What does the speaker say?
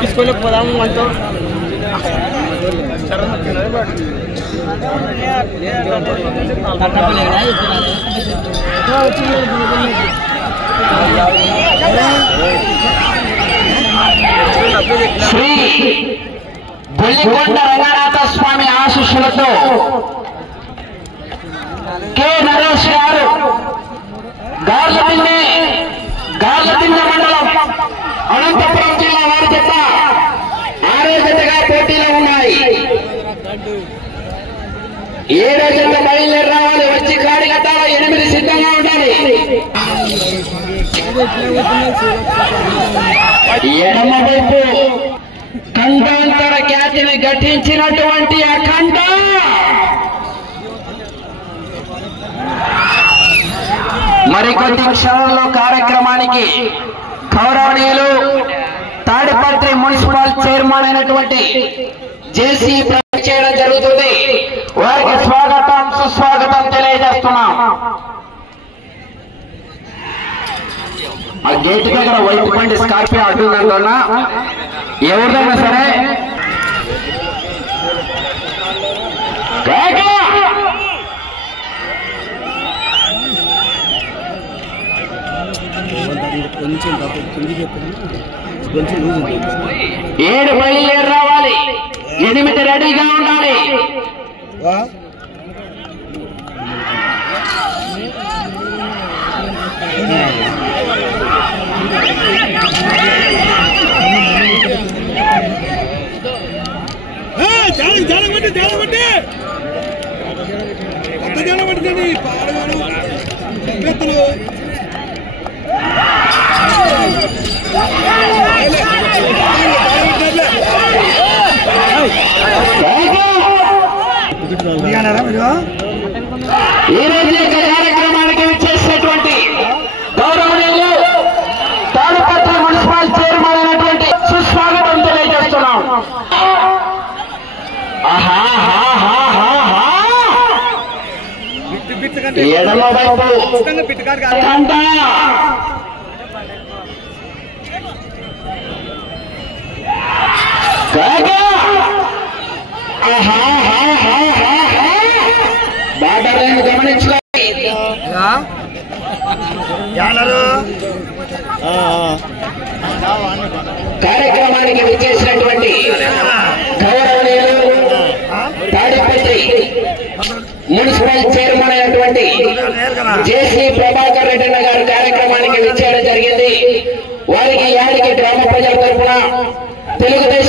తీసుకొని పోదాము అంటూ శ్రీ బొల్లికొండ రంగనాథ స్వామి ఆశీస్సులతో కె నరేష్ గారు గార్లదిన్నె మండలం అనంతపురం జిల్లా వారి చేత 6వ జతగా పోటీలో ఉన్నాయి. 7వ జత బయలుదేరి రావాలి. వచ్చి కాడి కట్టాలి. 8 సిద్ధంగా ఉండాలి. ఎడమ వైపు ఖండాంతర ఖ్యాతిని ఘటించినటువంటి అఖండ మరికొద్ది క్షణంలో కార్యక్రమానికి గౌరవనీయులు తాడిపత్రి మున్సిపల్ చైర్మన్ అయినటువంటి జేసీ ప్రవేశం చేయడం జరుగుతుంది. వారికి స్వాగతం సుస్వాగతం తెలియజేస్తున్నాం. ఆ గేట్ దగ్గర వైట్ బండి స్కార్పియో అడ్డుందన్న ఎవరిదైనా సరే ఏడు బయలుదేరి రావాలి. 8 రెడీగా ఉండాలి. ఈ రోజు కార్యక్రమానికి విచ్చేసినటువంటి గౌరవనీయులు తాడిపత్రి మున్సిపల్ చైర్మన్ అయినటువంటి సుస్వాగతం తెలియజేస్తున్నాం. ఎడమ వైపు బాటర్లను గమనించుకోండి. కార్యక్రమానికి విచ్చేసినటువంటి గౌరవనీయులు తాడిపత్రి మున్సిపల్ చైర్మన్ అయినటువంటి జేసీ ప్రభాకర్ రెడ్డి గారు కార్యక్రమానికి విచ్చేయడం జరిగింది. వారికి యాడికి గ్రామ ప్రజల తరఫున తెలుగుదేశం